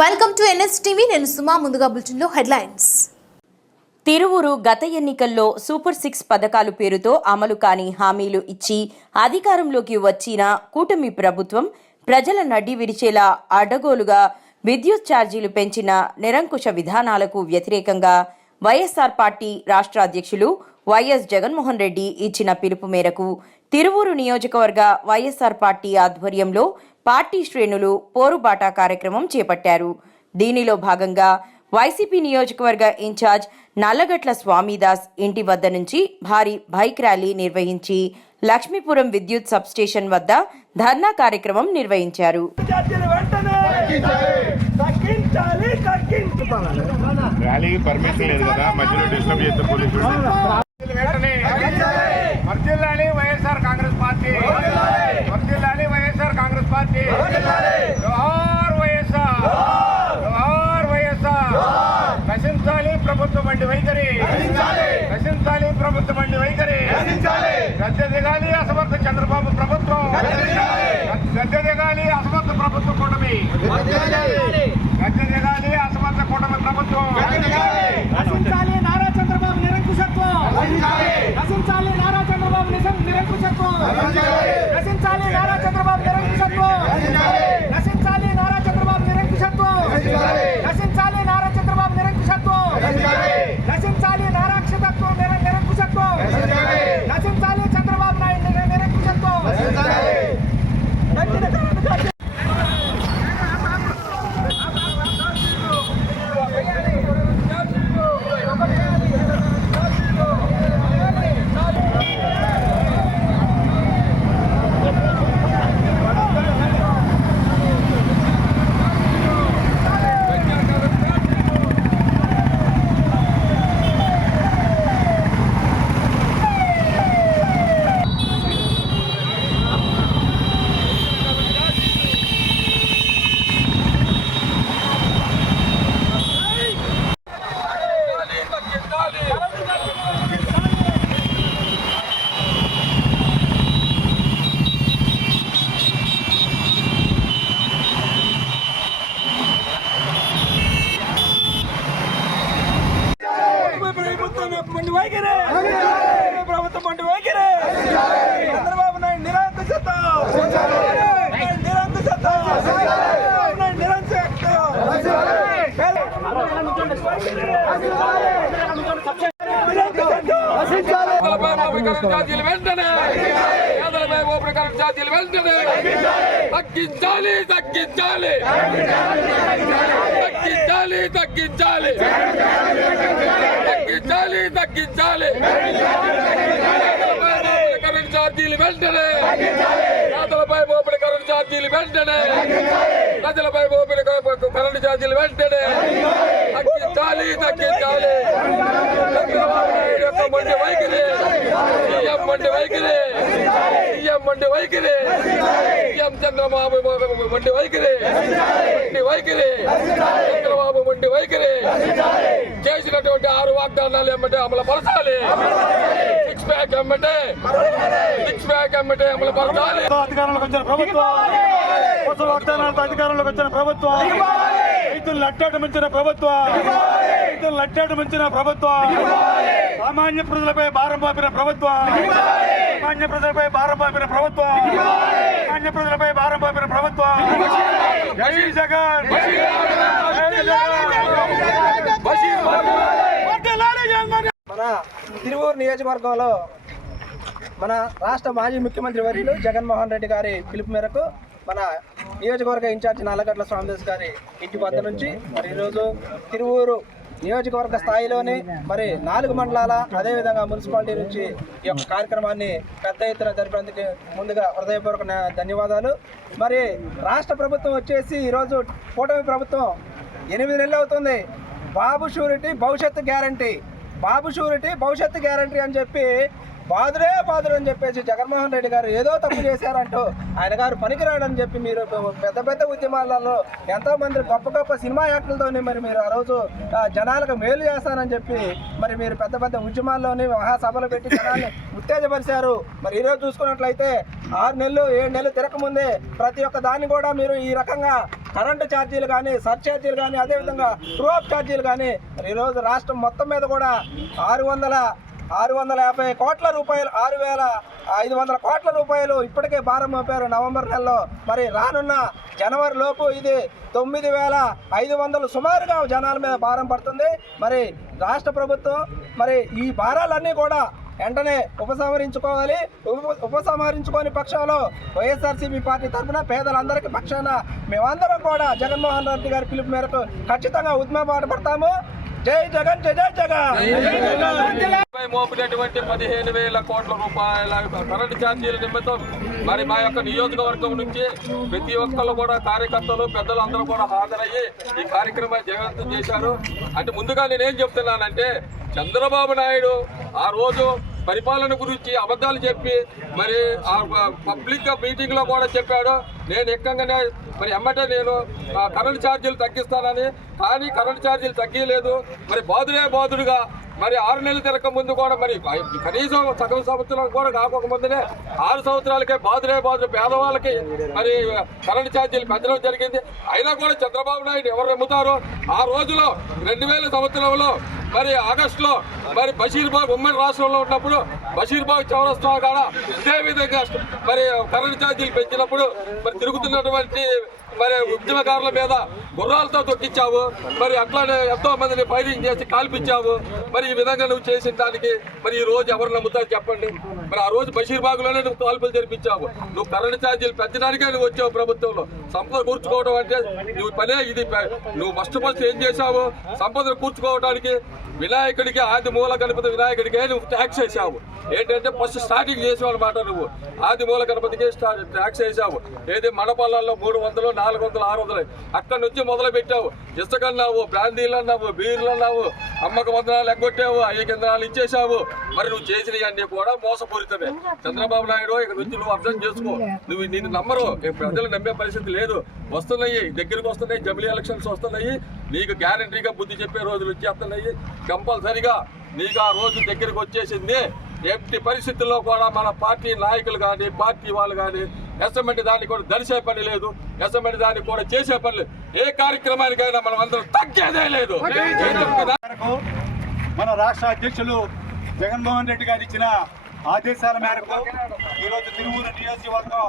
Welcome to NS TV నేను సుమా ముందుగా బులెటిన్లో హెడ్లైన్స్. తిరువురు గత ఎన్నికల్లో సూపర్ సిక్స్ పథకాలు పేరుతో అమలు కాని హామీలు ఇచ్చి అధికారంలోకి వచ్చిన కూటమి ప్రభుత్వం ప్రజల నడ్డి విరిచేలా అడ్డగోలుగా విద్యుత్ ఛార్జీలు పెంచిన నిరంకుశ విధానాలకు వ్యతిరేకంగా వైఎస్ఆర్ పార్టీ రాష్ట్ర అధ్యక్షులు వైఎస్ జగన్మోహన్ రెడ్డి ఇచ్చిన పిలుపు మేరకు తిరువూరు నియోజకవర్గ వైఎస్ఆర్ పార్టీ ఆధ్వర్యంలో పార్టీ శ్రేణులు పోరుబాట కార్యక్రమం చేపట్టారు. దీనిలో భాగంగా వైసీపీ నియోజకవర్గ ఇన్ఛార్జ్ నల్లగట్ల స్వామిదాస్ ఇంటి వద్ద నుంచి భారీ బైక్ ర్యాలీ నిర్వహించి లక్ష్మీపురం విద్యుత్ సబ్స్టేషన్ వద్ద ధర్నా కార్యక్రమం నిర్వహించారు. ర్యాలీకి పర్మిషన్ లేదు కదా మధ్యలో డిస్టర్బ్ చేస్తే పోలీసులు వెంటనే వర్జిల్లాలి వైఎస్ఆర్ కాంగ్రెస్ పార్టీ వర్జిల్లాలి వైఎస్ఆర్ కాంగ్రెస్ పార్టీ జోహార్ వైఎస్ఆర్ జోహార్ వైఎస్ఆర్ నశించాలి ప్రభుత్వ బండి వైఖరి నశించాలి ప్రభుత్వ బండి వైఖరి గద్దె దిగాలి అసమర్థ చంద్రబాబు ప్రభుత్వం. గద్దె దిగాలి అసమర్థ ప్రభుత్వ కూటమి. గద్దె దిగాలి అసమర్థ కూటమి ప్రభుత్వం. నశించాలి నారా చంద్రబాబు నిరంకుశత్వం. నశించాలి. నారా చంద్రబాబు నిరంకుశత్వం. పేదలపై మోపరికరణ ఛార్జీలు వెంటనే పేదలపై మోపరికరణ ఛార్జీలు వెంటనే తగ్గించాలి తగ్గించాలి తగ్గించాలి తగ్గించాలి తగ్గించాలి తగ్గించాలి పేదలపై మోపరికరణ ఛార్జీలు వెంటనే పేదలపై మోపరికరణ ఛార్జీలు వెంటనే ప్రజలపై మోపరికరణ ఛార్జీలు వెంటనే తగ్గించాలి తగ్గించాలి చంద్రబాబు నాయుడు మండి వైఖరి. సీఎం మండి వైఖరి. సీఎం మండి వైఖరి. సీఎం చంద్రబాబు మండి వైఖరి. మండి వైఖరి. చంద్రబాబు మండి వైఖరి. చేసినటువంటి ఆరు వాగ్దానాలు ఏమంటే అమలు పరచాలి. సిక్స్ ప్యాక్ ఏమంటే సిక్స్ ప్యాక్ ఏమంటే అమలు పరచాలి. అధికారంలోకి వచ్చిన ప్రభుత్వం కొత్త వాగ్దానాలతో అధికారంలోకి వచ్చిన ప్రభుత్వం రైతులు అట్టాట మించిన ప్రభుత్వం రైతులు అట్టాట మించిన ప్రభుత్వం. సామాన్య ప్రజలపై భారం పాపిన ప్రభుత్వం. సామాన్య ప్రజలపై భారం పాపిన ప్రభుత్వం. సామాన్య ప్రజలపై భారం పాపిన ప్రభుత్వం. జై జగన్. మన తిరువూరు నియోజకవర్గంలో మన రాష్ట్ర మాజీ ముఖ్యమంత్రి వర్యులు జగన్మోహన్ రెడ్డి గారి పిలుపు మేరకు మన నియోజకవర్గ ఇన్ఛార్జి నల్లగడ్ల స్వామిదాస్ గారి ఇంటి వద్ద నుంచి మరి ఈరోజు తిరువూరు నియోజకవర్గ స్థాయిలోని మరి నాలుగు మండలాల అదేవిధంగా మున్సిపాలిటీ నుంచి ఈ యొక్క కార్యక్రమాన్ని పెద్ద ఎత్తున జరిపినందుకు ముందుగా హృదయపూర్వక ధన్యవాదాలు. మరి రాష్ట్ర ప్రభుత్వం వచ్చేసి ఈరోజు కూటమి ప్రభుత్వం ఎనిమిది నెలలు అవుతుంది. బాబు షూరిటీ భవిష్యత్తు గ్యారంటీ. బాబు షూరిటీ భవిష్యత్తు గ్యారంటీ అని చెప్పి పాదురే పాదురు అని చెప్పేసి జగన్మోహన్ రెడ్డి గారు ఏదో తప్పు చేశారంటూ ఆయన గారు పనికిరాడని చెప్పి మీరు పెద్ద పెద్ద ఉద్యమాలలో ఎంతో మంది గొప్ప గొప్ప సినిమా యాక్టర్లతోనే మరి మీరు ఆ రోజు జనాలకు మేలు చేస్తానని చెప్పి మరి మీరు పెద్ద పెద్ద ఉద్యమాల్లోని మహాసభలు పెట్టి జనాన్ని ఉత్తేజపరిచారు. మరి ఈరోజు చూసుకున్నట్లయితే ఆరు నెలలు ఏడు నెలలు తిరగకముందే ప్రతి ఒక్క దాన్ని కూడా మీరు ఈ రకంగా కరెంటు ఛార్జీలు కానీ సర్ఛార్జీలు కానీ అదేవిధంగా ట్రూ ఛార్జీలు కానీ మరి ఈరోజు రాష్ట్రం మొత్తం మీద కూడా ఆరు వందల ఆరు వందల యాభై కోట్ల రూపాయలు ఆరు వేల ఐదు వందల కోట్ల రూపాయలు ఇప్పటికే భారం మోపారు నవంబర్ నెలలో. మరి రానున్న జనవరి లోపు ఇది తొమ్మిది వేల ఐదు వందలు సుమారుగా జనాల మీద భారం పడుతుంది. మరి రాష్ట్ర ప్రభుత్వం మరి ఈ భారాలన్నీ కూడా వెంటనే ఉపసంహరించుకోవాలి. ఉప ఉపసంహరించుకోని పక్షంలో వైఎస్ఆర్సీపీ పార్టీ తరఫున పేదలందరికీ పక్షాన మేమందరం కూడా జగన్మోహన్ రెడ్డి గారి పిలుపు మేరకు ఖచ్చితంగా ఉద్యమపాటు పడతాము. జై జగన్ జై జగన్. మోపినటువంటి పదిహేను వేల కోట్ల రూపాయల కరెంటు ఛార్జీల నిమిత్తం మరి మా యొక్క నియోజకవర్గం నుంచి ప్రతి ఒక్కళ్ళు కూడా కార్యకర్తలు పెద్దలు అందరూ కూడా హాజరయ్యి ఈ కార్యక్రమాన్ని జయవంతం చేశారు. అంటే ముందుగా నేనేం చెప్తున్నానంటే చంద్రబాబు నాయుడు ఆ రోజు పరిపాలన గురించి అబద్ధాలు చెప్పి మరి ఆ పబ్లిక్ మీటింగ్లో కూడా చెప్పాడు. నేను ఎక్కంగానే మరి ఎమ్మటే నేను కరెంట్ ఛార్జీలు తగ్గిస్తానని కానీ కరెంట్ ఛార్జీలు తగ్గలేదు మరి బాధుడే బాధుడుగా మరి ఆరు నెలలు తిరగక ముందు కూడా మరి కనీసం సగం సంవత్సరం కూడా కాకపోక ముందునే ఆరు సంవత్సరాలకే బాధుడే బాధుడు పేదవాళ్ళకి మరి కరెంటు ఛార్జీలు పెంచడం జరిగింది. అయినా కూడా చంద్రబాబు నాయుడు ఎవరు నమ్ముతారో ఆ రోజులో రెండు వేల సంవత్సరంలో మరి ఆగస్టులో మరి బషీర్బాగ్ ఉమ్మడి రాష్ట్రంలో ఉన్నప్పుడు బషీర్బాగ్ చౌరస్తా కాడ ఇదే విధంగా మరి కరెంటు ఛార్జీలు పెంచినప్పుడు మరి తిరుగుతున్నటువంటి మరి ఉద్యమకారుల మీద గుర్రాలతో తొక్కించావు. మరి అట్లానే ఎంతో మందిని ఫైరింగ్ చేసి కాల్పించావు. మరి ఈ విధంగా నువ్వు చేసిన దానికి మరి ఈ రోజు ఎవరు నమ్ముతారు చెప్పండి. మరి ఆ రోజు బషీర్బాగ్లోనే నువ్వు కాల్పులు జరిపించావు. నువ్వు కరెంట్ ఛార్జీలు పెంచడానికే నువ్వు వచ్చావు ప్రభుత్వంలో. సంపద కూర్చుకోవడం అంటే నువ్వు పనే ఇది. నువ్వు ఫస్ట్ ఫస్ట్ ఏం చేశావు? సంపదను కూర్చుకోవడానికి వినాయకుడికి ఆది మూల గణపతి వినాయకుడికే నువ్వు ట్యాక్స్ వేసావు ఏంటంటే ఫస్ట్ స్టార్టింగ్ చేసావు అనమాట నువ్వు. ఆది మూల గణపతికి ట్యాక్స్ వేసావు ఏది మండపాలలో మూడు వందలు నాలుగు వందలు ఆరు వందలు. అక్కడి నుంచి మొదలు పెట్టావు ఇసుకన్నావు బ్రాందీలు అన్నావు బీర్లు అన్నావు అమ్మక వందనాలు ఎగ్గొట్టావు అయ్యే కేంద్రాలు ఇచ్చేసావు మరి నువ్వు చేసినవన్నీ కూడా మోసపూరితమే. చంద్రబాబు నాయుడు ఇక్కడ నుంచి నువ్వు అర్థం చేసుకో. నువ్వు నేను నమ్మరు. ప్రజలు నమ్మే పరిస్థితి లేదు. వస్తున్నాయి దగ్గరికి వస్తున్నాయి జమిలీ ఎలక్షన్స్ వస్తున్నాయి. నీకు గ్యారంటీగా బుద్ధి చెప్పే రోజులు వచ్చేస్తున్నాయి. కంపల్సరిగా నీకు ఆ రోజు దగ్గరికి వచ్చేసింది ఎట్టి పరిస్థితుల్లో కూడా మన పార్టీ నాయకులు కానీ పార్టీ వాళ్ళు కానీ అసెంబ్లీ దానికి కూడా దరిసే పని లేదు అసెంబ్లీ దానికి కూడా చేసే పని లేదు. ఏ కార్యక్రమానికైనా మనం అందరం తగ్గేదే లేదు. మన రాష్ట్ర అధ్యక్షులు జగన్మోహన్ రెడ్డి గారు ఇచ్చిన ఆదేశాల మేరకు ఈరోజు తిరువూరు నియోజకవర్గం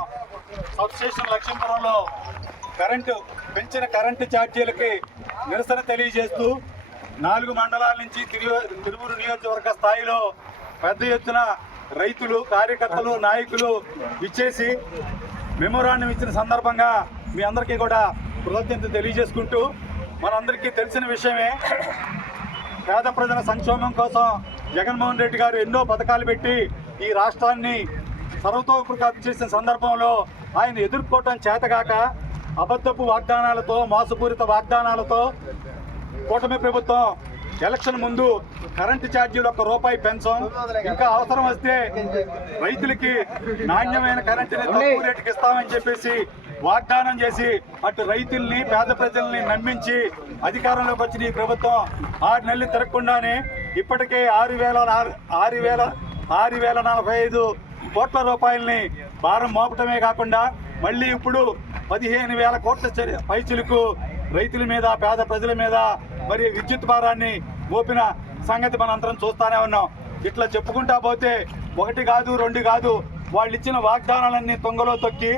సబ్ స్టేషన్ లక్ష్మీపురంలో కరెంటు పెంచిన కరెంటు ఛార్జీలకి నిరసన తెలియజేస్తూ నాలుగు మండలాల నుంచి తిరువు తిరువూరు నియోజకవర్గ స్థాయిలో పెద్ద ఎత్తున రైతులు కార్యకర్తలు నాయకులు ఇచ్చేసి మెమోరాండం ఇచ్చిన సందర్భంగా మీ అందరికీ కూడా కృతజ్ఞత తెలియజేసుకుంటూ మనందరికీ తెలిసిన విషయమే. పేద ప్రజల సంక్షేమం కోసం జగన్మోహన్ రెడ్డి గారు ఎన్నో పథకాలు పెట్టి ఈ రాష్ట్రాన్ని సర్వతోపృకాభివృద్ధి చేసిన సందర్భంలో ఆయన ఎదుర్కోవటం చేతగాక అబద్ధపు వాగ్దానాలతో మోసపూరిత వాగ్దానాలతో కూటమి ప్రభుత్వం ఎలక్షన్ ముందు కరెంటు ఛార్జీలు ఒక రూపాయి పెంచం. ఇంకా అవసరం వస్తే రైతులకి నాణ్యమైన కరెంటుని తక్కువ రేటుకి ఇస్తామని చెప్పేసి వాగ్దానం చేసి అటు రైతుల్ని పేద ప్రజల్ని నమ్మించి అధికారంలోకి వచ్చిన ఈ ప్రభుత్వం ఆరు నెలలు తిరగకుండానే ఇప్పటికే ఆరు వేల ఆరు వేల ఆరు వేల నలభై ఐదు కోట్ల రూపాయలని భారం మోపటమే కాకుండా మళ్ళీ ఇప్పుడు పదిహేను వేల కోట్ల పైచులకు రైతుల మీద పేద ప్రజల మీద మరి విద్యుత్ భారాన్ని మోపిన సంగతి మనంతరం చూస్తానే ఉన్నాం. ఇట్లా చెప్పుకుంటా పోతే ఒకటి కాదు రెండు కాదు వాళ్ళు ఇచ్చిన వాగ్దానాలన్నీ తొంగలో తొక్కి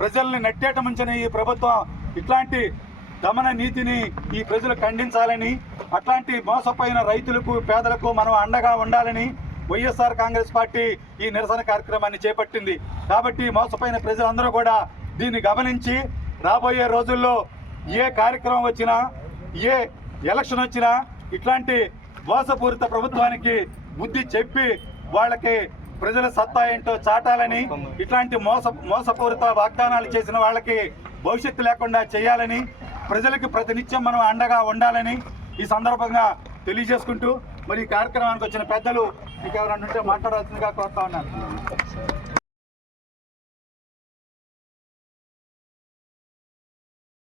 ప్రజల్ని నెట్టేట ముంచిన ఈ ప్రభుత్వం ఇట్లాంటి దమన నీతిని ఈ ప్రజలు ఖండించాలని అట్లాంటి మోసపోయిన రైతులకు పేదలకు మనం అండగా ఉండాలని వైఎస్ఆర్ కాంగ్రెస్ పార్టీ ఈ నిరసన కార్యక్రమాన్ని చేపట్టింది. కాబట్టి మోసపోయిన ప్రజలందరూ కూడా దీన్ని గమనించి రాబోయే రోజుల్లో ఏ కార్యక్రమం వచ్చినా ఏ ఎలక్షన్ వచ్చినా ఇట్లాంటి మోసపూరిత ప్రభుత్వానికి బుద్ధి చెప్పి వాళ్ళకి ప్రజల సత్తా ఏంటో చాటాలని ఇట్లాంటి మోస మోసపూరిత వాగ్దానాలు చేసిన వాళ్ళకి భవిష్యత్తు లేకుండా చేయాలని ప్రజలకు ప్రతినిత్యం మనం అండగా ఉండాలని ఈ సందర్భంగా తెలియజేసుకుంటూ మరి ఈ కార్యక్రమానికి వచ్చిన పెద్దలు మీకు ఎవరైనా ఉంటే మాట్లాడాల్సిందిగా కోరుతా ఉన్నాను.